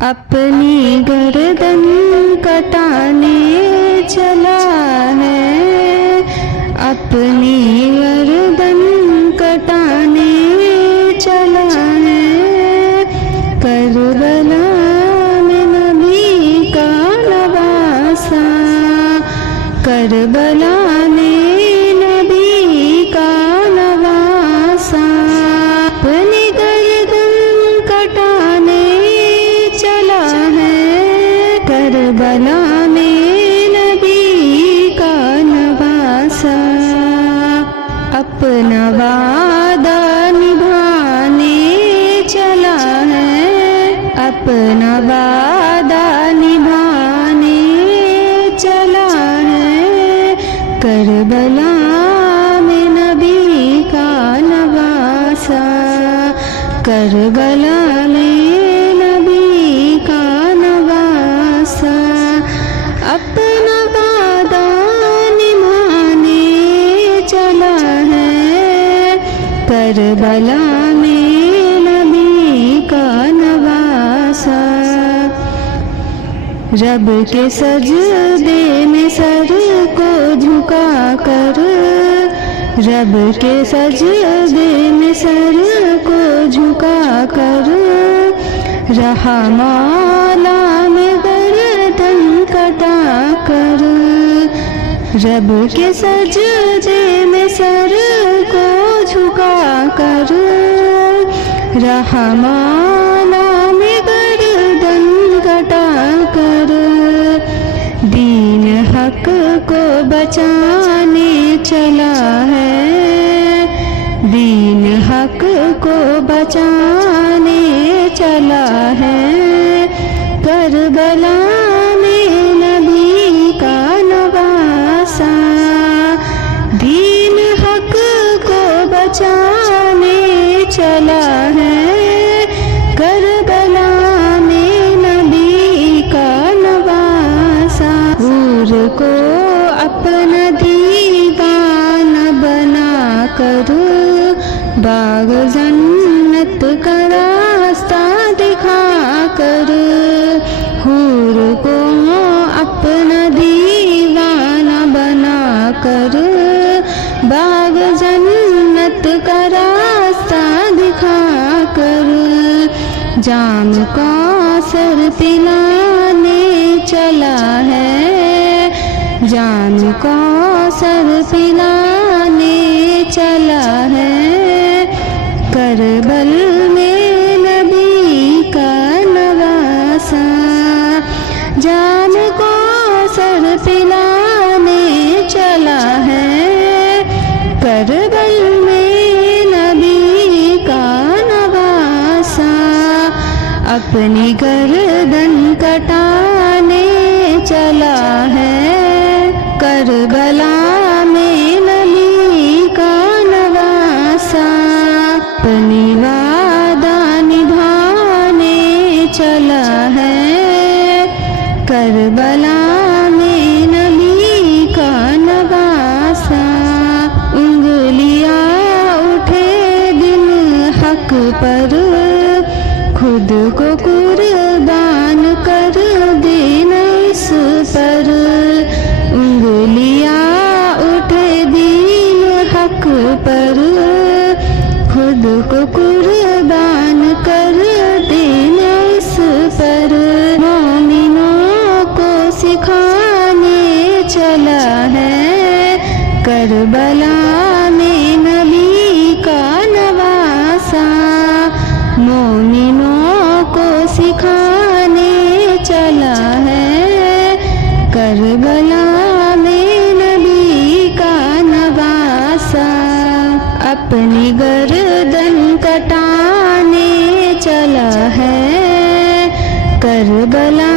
اپنی گردن کٹانے چلا ہے، اپنی گردن کٹانے چلا ہے، کربلا میں نبی کا نواسا، کربلا میں نبی کا نواسا، اپنی گردن کٹانے چلا ہے، کربلا میں نبی کا نواسا، اپنا وعدہ نبھانے چلا ہے، اپنا وعدہ نبھانے چلا ہے، کربلا میں نبی کا نواسا، کربلا میں نبی کا نواسا، اپنا وعدہ نبھانے چلا ہے، کربلا میں نبی کا نواسا، رب کے سجدے میں سر کو جھکا کر، رب کے سجدے میں سر کو جھکا کر، رہا مولا میں گردن کٹا کر، رب کے سجدے میں سر کو جھکا کر، رہا مولا میں گردن کٹا کر، دین حق کو بچانے چلا ہے، دین حق کو بچانے چلا ہے، کربلا میں نبی کا نواسا، دین حق کو بچانے چلا ہے، کربلا میں نبی کا نواسا، حور کو اپنا دیوانہ بنا کر، باغ جنت کا راستہ دکھا کر، حور کو اپنا دیوانہ بنا کر، باغ جنت کا راستہ دکھا کر، جام کوثر پلانے چلا ہے، جام کوثر پلانے چلا ہے، کربل میں نبی کا نواسا، جام کوثر پلانے چلا ہے، کربل میں نبی کا نواسا، اپنی گردن کٹانے چلا ہے، کربلا میں نبی کا نواسا، اپنی وعدہ نبھانے چلا ہے، کربلا میں نبی کا نواسا، انگلیاں اٹھے دل حق پر، خود کو قربان کر دینا اس پر، انگلیاں اٹھے دین حق پر، خود کو قربان کر دینا اس پر، مومنوں کو سکھانے چلا ہے، کربلا میں نبی کا نواسا، مومنوں کو سکھانے چلا ہے، کربلا میں نبی کا نواسا، اپنی گردن کٹانے چلا ہے، کربلا